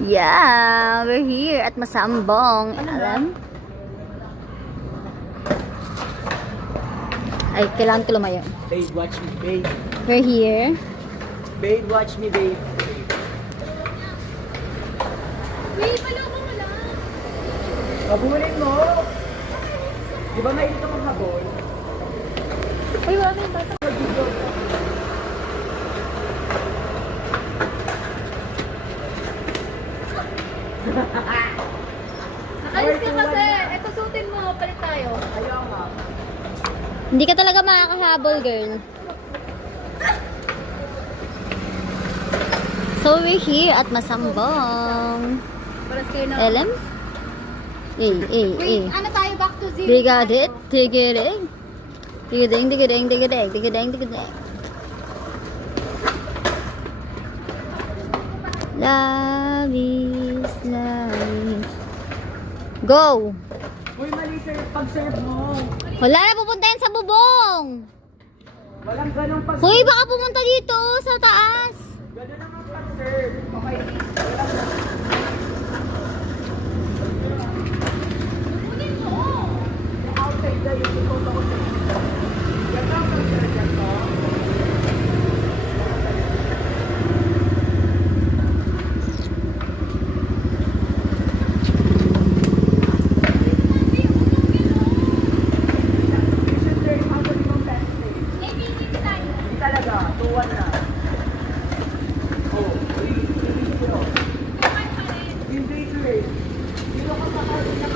Yeah, we're here at Masambong. Alam? Ay, kailangan ko lumayo. Babe, watch me, babe. We're here. Babe, watch me, babe. Wait, paloko mo lang. Habulin mo! Di ba mahilig ka maghabol? Ay, wala na yung bata. Alis ka kasi. Ito suotin mo. Palit tayo. Ayaw nga. Hindi ka talaga makakahabol, girl. So, we're here at Masambong. Paras kayo na. Alam? Wait, ano tayo? Back to zero. Digadit, digading. Digading, digading, digading, digading, digading. Love is life. Go! Uy, mali sir, pag-serve mo. Wala na, pupunta yan sa bubong. Walang ganong pag-serve. Hoy, baka pumunta dito sa taas. Ganon naman pag-serve. Okay. Kunin mo. Yung outside na yung ito ako sa ito. Yan lang pag-serve yan to. You should learn how to become best friends. ABCD tayo. Hindi talaga, 2-1 na. Oh, 3-0. Bakit pa rin? Hindi great. Dito ka sa kanya na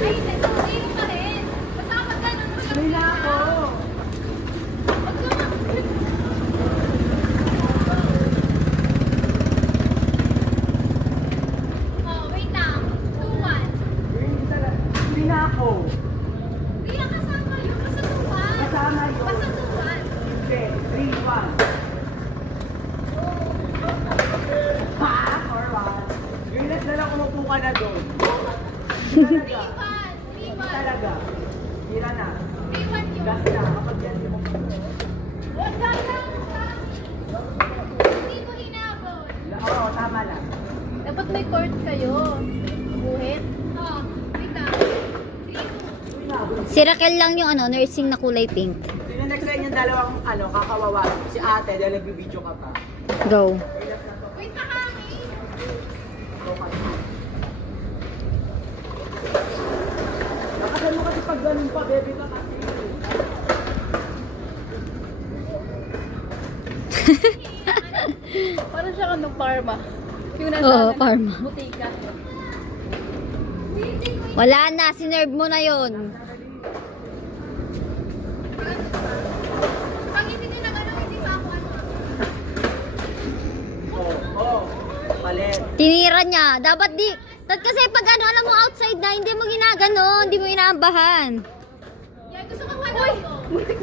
Ay, ito. Zero pa rin. Basta kapag ganun mo May na ako. Wag ka nga. Oh, wait lang. 2-1. Hindi talaga. Hindi na ako. Hindi yan kasama yun. Basta 2-1. Kasama yun. Basta 2-1. Hindi, 3-1. Ha? Or what? Yung last na lang umupo ka na doon. Talaga. 3-1. 3-1. Talaga. Tira na. 3-1 yun. Gas na. Kapag yan yung Wag ka lang. Hindi ko hinabol. Oo, tama lang. Dapat may court kayo. Buhit. Oo. Wait lang. Si Raquel lang yung nursing na kulay pink. Sino next sa inyong dalawang kakawawa? Si ate, dahil nagbibideo ka pa. Go. Wait na kami. Nakasal mo kasi pag ganun pa, baby ka kasi. Parang siya kanong parma. Yung Oo, parma. butika. Wala na, sinerve mo na yon. Pag hindi nyo nag-ano, hindi pa ako ano. Oo, palit. Tinira niya. Dapat di... Kasi pag alam mo outside na, hindi mo ginagano, hindi mo inaambahan. Yan, gusto ko palaw ko. Gusto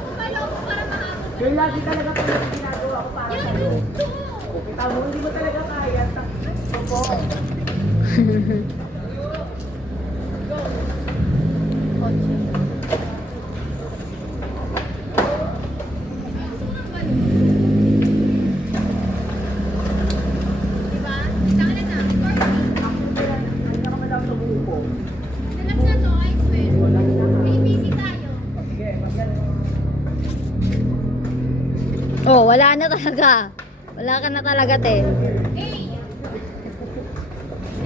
ko palaw ko para mahapon. Yung lagi talaga pa yung ginagawa ko para Yan, sa'yo. gusto. Kita mo, hindi mo talaga kaya. Opo. Diba? Tangan na. Record me. Hindi na kami lang sa buo ko. Relax na to, I swear. Wala na nga. ABC tayo. Sige, magyan. Oh, wala na talaga. Wala ka na talaga, te. Hey!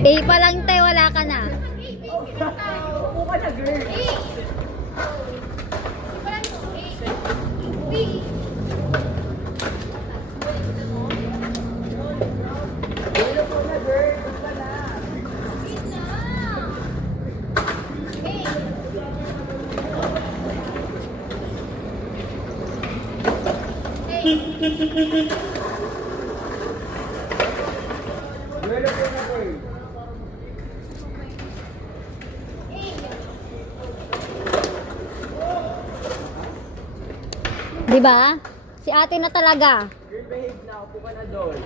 A pa lang, te. Wala ka na. ABC na tayo. Upo ka na, girl. A. Simulan mo. A. B. Ulo ko na, girl. Basta na. Wait na. A. Ulo ko na, girl. Di ba? Si ate na talaga. Girl, behave na. Upo ka na doon.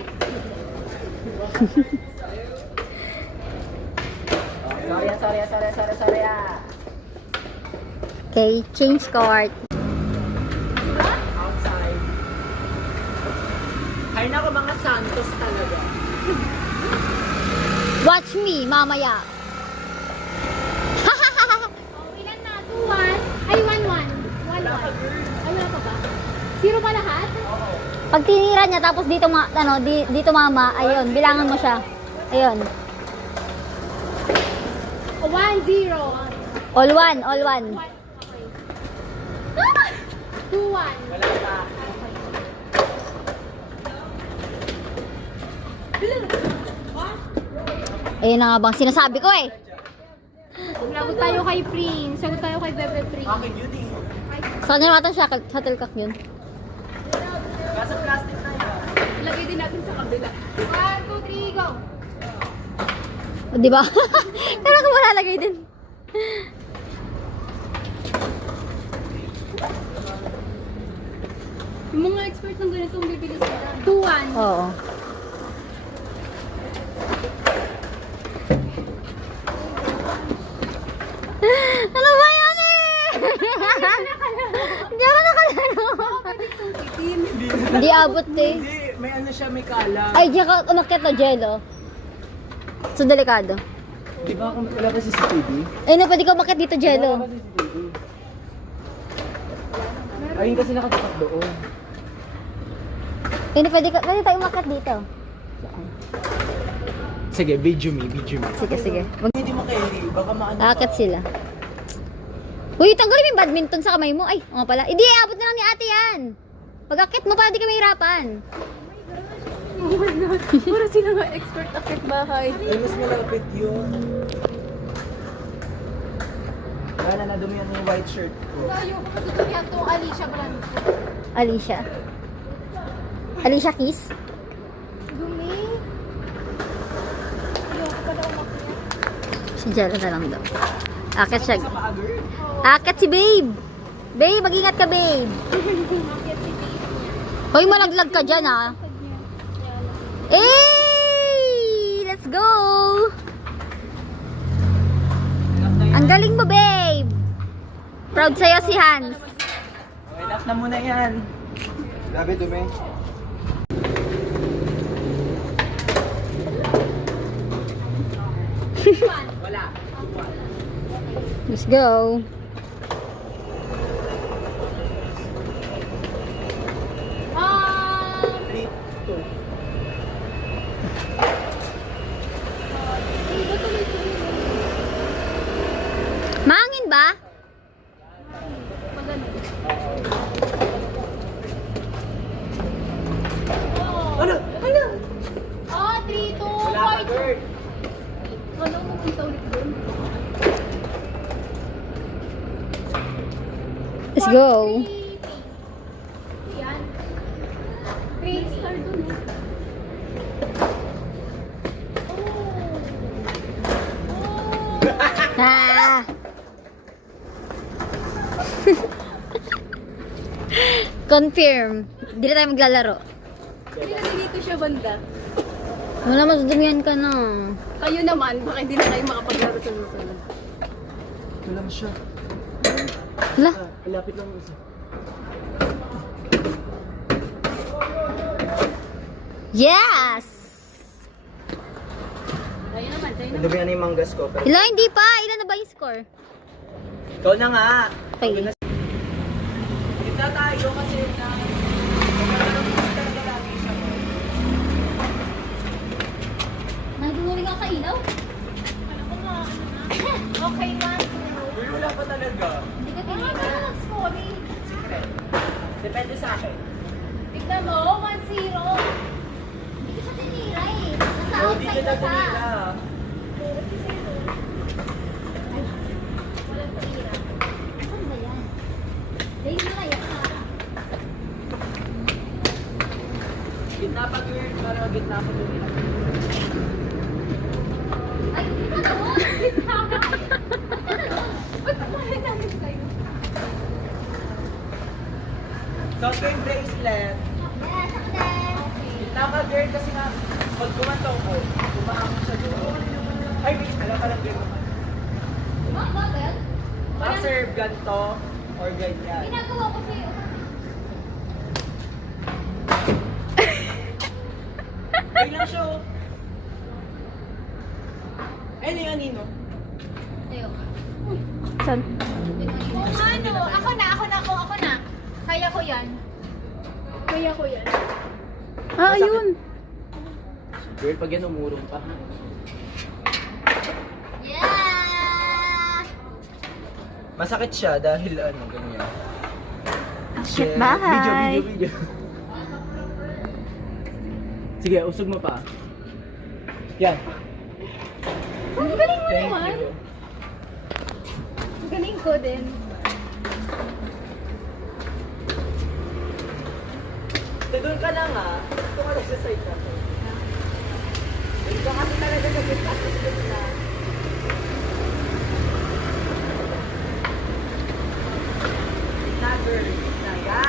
Sorry. Okay, change court. Outside. Ay nako, mga Santos talaga. Watch me, mamaya. Oh, ilan na? 2-1? Ay, 1-1. 1-1. Ay, wala pa ba? 0 pa lahat? Pag tinira niya, tapos dito, dito mama, ayun, bilangan mo siya. Ayun. 1-0. All one, all one. 2-1. Wala pa. Ayun na nga bang sinasabi ko eh. Lagot tayo kay Prince. Sagot tayo kay Bebe Prince. Akin yun eh. Saan niya natin shuttlecock yun? Nasa plastic na yan. Lagay din natin sa kabila. 1, 2, 3, go! O, di ba? Kaya ko malalagay din. Yung mga expert ng ganito, bibilis sila. 2-1. Oo. Ano ba yan eh? Hindi ako nakalaro. Hindi abot eh. Hindi, may ano siya, may kala. Ay, diyan ka umakyat na jello. So, delikado. Di ba kung wala pa si CCTV? Ay, na pwede ka umakyat dito, jello. Wala pa CCTV. Ayun kasi nakatapat doon. Ay, na pwede tayo umakyat dito. Sige, video me. Sige, sige. Hindi mo carry, baka maano. Akit sila. Uy, tanggalin mo yung badminton sa kamay mo. Ay, nga pala. Hindi, abot na lang ni ate yan. Pag-akit mo, para di ka mahirapan. Oh my God. Para sila nga expert akit bahay. Ay, mas malapit yun. Wala na nadumihan yung white shirt ko. Tayo, matutulihan to Alicia Brand. Alicia. Alicia Keys. Dumi. Ayoko pa daw makuha. Si Jello na lang daw. Akit siya. Sa paa, girl. Akit si Babe. Babe, mag-ingat ka, Babe. Akit si Babe niya. Hoy, malaglag ka dyan, ha. Hey! Let's go! Ang galing mo, babe! Proud sa'yo si Hans. Okay, enough na muna yan. Grabe dumi. Wala. Let's go. Um, 3, 2. Mahangin ba? Ano? Ano? oh, 3, 2, Wala pa, girl. Ano mo punta ulit doon? Let's go. Yan. 3 star doon. Ah! Confirm. Hindi na tayo maglalaro. Hindi kasi dito siya banda. Wala, masudumihan ka na. Kayo naman, baka hindi na kayo makapaglaro sa susunod. Ito lang siya. Wala. Malapit lang isa. Yes! Tayo naman, tayo naman. Nadumihan na yung manggas ko. Pero Ilan? Hindi pa. Ilan na ba yung score? ikaw na nga. Okay. Kita tayo kasi na... Nagduduling ako sa ilaw? Okay, 1, 0. Uy, wala pa talaga. Hindi ka tinira. Nag-scoring. Secret. Depende sa akin. Tignan mo, 1-0. Hindi ka siya tinira eh. Nasa Oh, di outside kita na siya. tumira. Walang tira. Saan ba yan? Dahil na kaya ka. Gitna pa, girl. Para gitna pa tumira. Ay, hindi ka naman. Ba't kumain namin sa'yo? Suot ko yung bracelet. Yes, ako din. Gitna pa, girl. Kasi nga, pag kumantong ko, kumahamon siya doon. Ay, wait. Alam ka lang, girl. Bakit? Pa-serve ganito or ganyan. Ginagawa ko sa'yo. Ay lang siya, oh. Ayun yung anino. Tayo ka. San? Ano? Ako na. Kaya ko yan. Ah, ayun. Girl, pag yan umurong pa. Yeah! Masakit siya dahil ano, ganyan. Shit, Shit. bye. Video. Sige, usog mo pa. Yan. Ang galing mo Thank naman. you. Ang galing ko din. Doon ka lang ah. Ito ka lang sa side na to. Ito kasi talaga sa gitna. Gitna, girl. Gitna.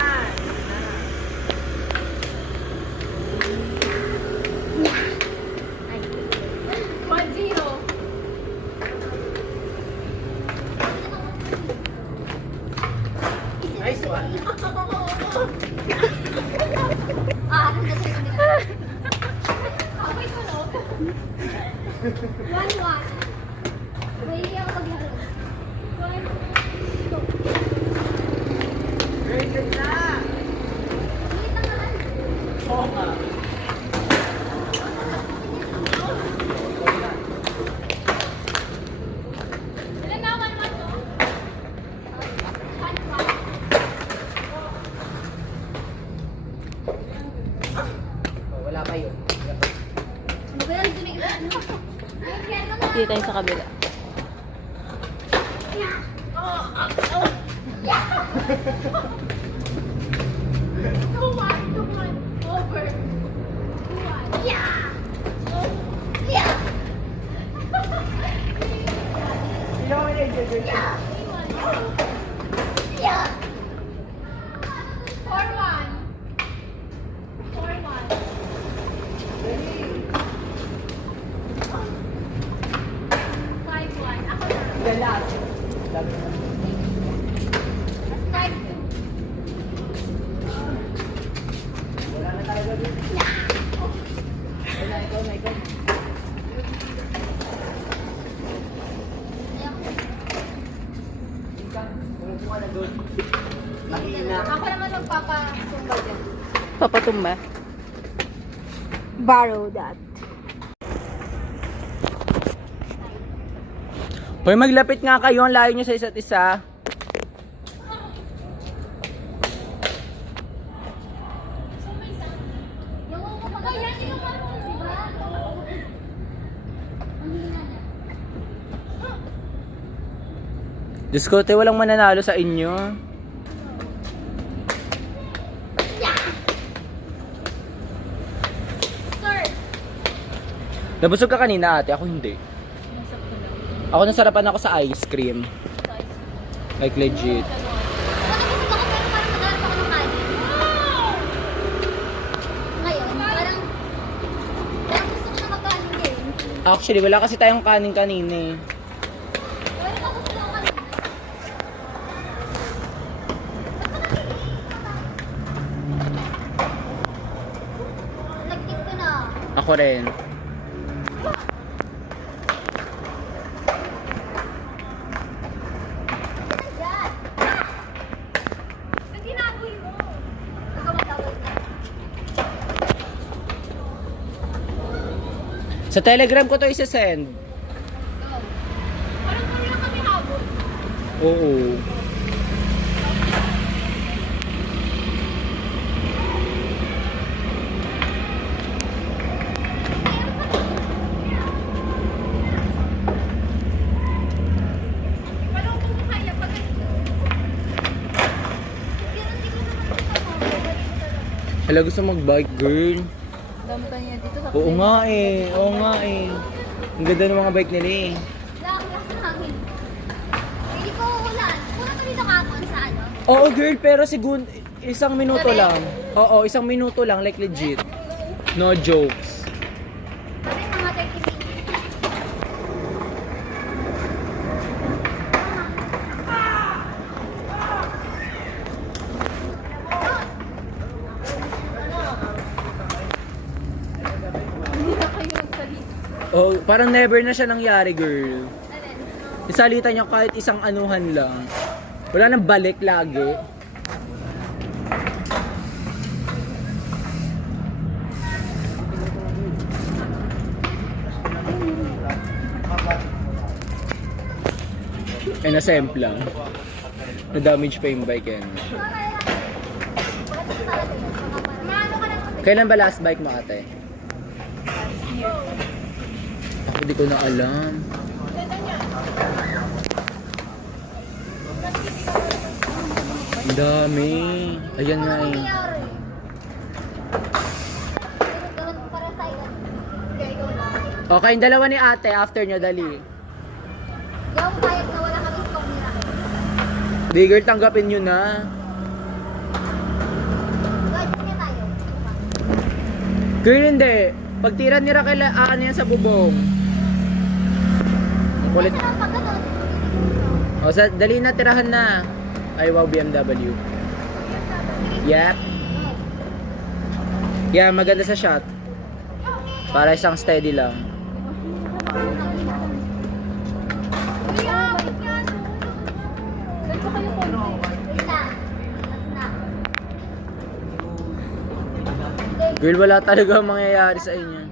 Yan. Gitna. 1-0. Nice one. Ah, ano na sa'yo nila? Okay ko, no? 1-1. Mahihiya ako maglaro. 1-2. Girl, gitna. Ulit na nga. Oo nga. Ilan na 1-1 to? 1-1. Oh, wala pa yun. Ano ba yan? Ito na ano? Ay, kaya naman. Dito tayo sa kabila. Over. 2-1. Yeah! Yeah! Sino kami na-enjoy? Yeah! 4-1. 4-1. 5-1. Ako na. The last. Dami na. 5-2. Wala na tayo gagawin. Wala, ikaw na, ikaw. Ika, umupo ka na doon. Mahina. Ako naman magpapatumba dyan. Papatumba. Borrow that. Hoy, maglapit nga kayo. Ang layo nyo sa isa't isa. Yung kaya hindi ko marunong, di ba? Ang hina na. Diyos ko, te, walang mananalo sa inyo. Sir! Nabusog ka kanina, ate. Ako hindi. Ako nasarapan ako sa ice cream. Like legit. Nakabusog ako pero parang nagharap ako ng kanin. Ngayon, parang gusto ko na magkanin din. Actually, wala kasi tayong kanin kanina eh. Pero nakabusog ako kanina. Nagtip ko na. Ako rin. Yan! Ba't tinaboy mo? Ikaw matawag na. Sa Telegram ko to isa-send. Go. Parang puro lang kami habol. Oo. Paano kung kaya pag ganito? Ganun din ko naman ito. Babalik ko talaga. Hala, gusto mag-bike, girl. Dami pa niya dito sa Oo nga eh. Oo nga eh. Ang ganda ng mga bike nila eh. Lakas ng hangin. Hindi ko ulan. Una pa dito kapon sa ano? Oo, girl, pero siguro isang minuto lang. Oo, isang minuto lang, like legit. No jokes. Sabi mga 30 minutes. Hindi na kayo nagsalita. Oh, parang never na siya nangyari, girl. Isalita niya kahit isang anuhan lang. Wala nang balik lagi. Ay, na-semp lang. Na-damage pa yung bike yan. Kailan ba last bike mo, ate? Ako di ko na alam. Ang dami. Ayan nga eh. Okay, yung dalawa ni ate, after nyo, dali. Yung bayad na wala kami score nila. Di girl, tanggapin nyo na. Guys, sige tayo. Girl, hindi. Pagtira ni Raquel, ano yan sa bubong. Ang kulit. Ano pag ganun? O, dali na, tirahan na. Ay, wow, BMW. Yep. Yeah, maganda sa shot. Para isang steady lang. Girl, wala talaga mangyayari sa inyo.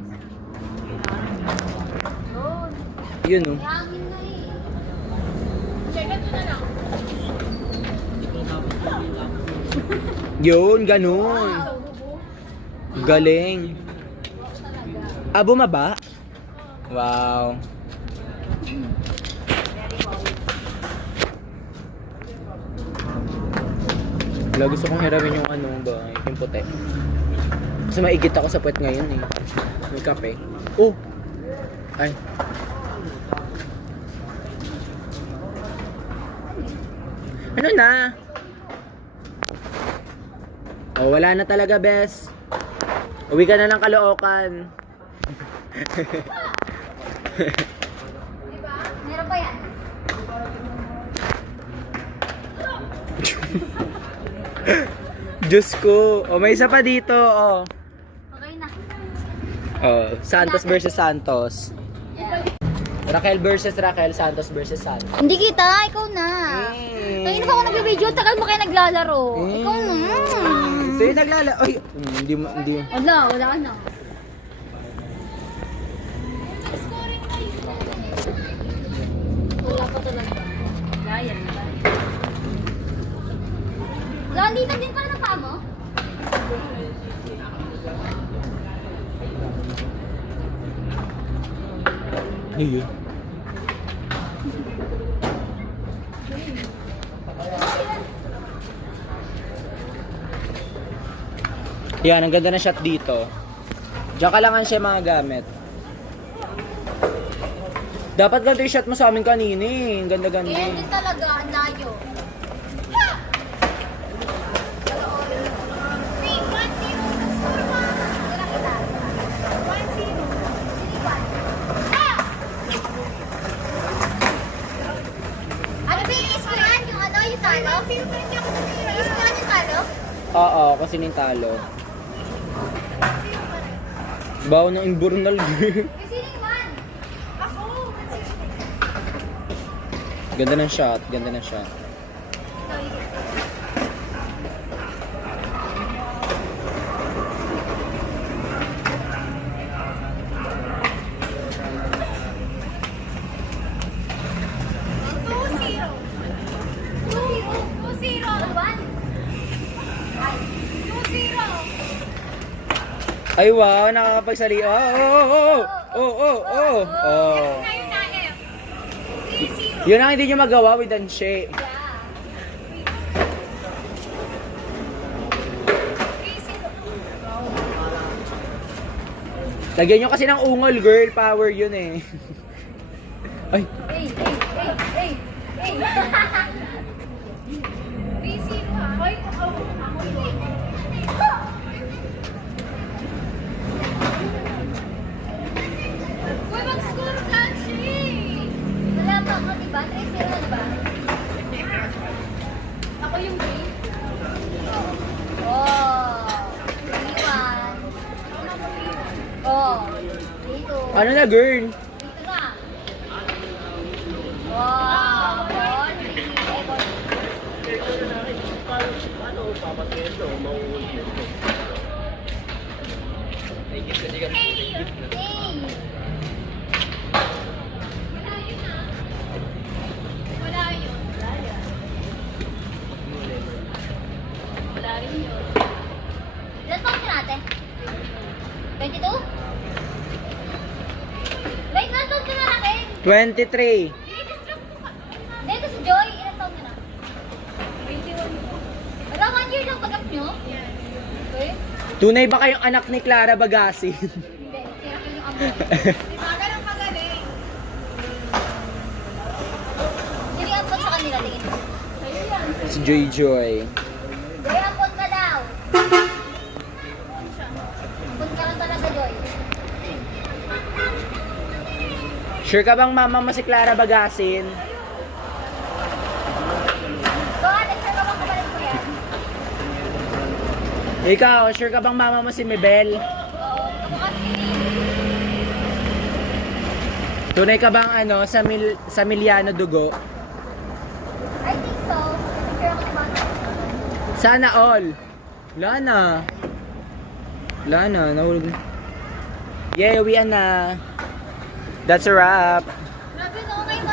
Yun, oh. Hangin na eh. Yun, ganun. Galing. Ah, bumaba? Wow. Wala, gusto kong hiramin yung ano ba, yung puti. Kasi maigit ako sa puwet ngayon eh. May kape. Oh! Ay. Ano na? Oh, wala na talaga, bes. Uwi ka na ng Caloocan. Meron pa yan? Diyos ko. Oh, may isa pa dito. Oh. Okay na. Oh, Santos versus Santos. Raquel versus Raquel, Santos versus Santos. Hindi kita, ikaw na. Kanina pa ako nag-video, tagal mo kayo naglalaro. Ikaw na. Ito yung Ay, hindi. Wala ka na. Wala pa talaga. Layan. Lalitan din pala ng paa mo? Ayun. Yan, ang ganda na shot dito. Diyan ka lang siya mga gamit. Dapat ganito yung shot mo sa amin kanina eh. Ang ganda-ganda. Yan din talaga, ang layo. Ano ba yung iskulan? Yung ano, yung talo? Iskulan yung talo? Oo, kasi yung talo. Bawa ng imburnal. Sino yung one? Ako! Ganda ng shot, ganda ng shot. Ay wow, nakakapagsali. Oh. Yun ang hindi nyo magawa with Anshe. Lagyan nyo kasi ng ungol, girl. Power yun eh. Ay. Wala pa ako, diba? 3-0 ba? Ako yung green. Oh. 3-1. Oh. Dito. Ano na, girl? Dito na. Wow. Hey. Wala yun. Wala rin yun. Ilan taon ka natin? 22? Wait, ilan taon ka na natin? 23. Dito si Joy, ilan taon ka na? 21 po. Wala, 1 year lang pag-up nyo? Yes. Okay. Tunay ba kayong anak ni Clara Bagasin? Hindi, sira ko yung amo. Di ba ganun magaling? Hindi upload sa kanila, tingin. Sa'yo yan. Si Joy Joy. Joy, upload ka daw. Upload ka lang talaga, Joy. Sure ka bang mama mo si Clara Bagasin? So, ate, sure ka bang kabalik mo yan? Ikaw, sure ka bang mama mo si Mabel? Oo, kamukas kini. Tunay ka bang sa Miliano Dugo? I think so. Sure ako si Mama. Sana all. Wala na. Wala na. Nahulog na. Yeah, uwian na. That's a wrap.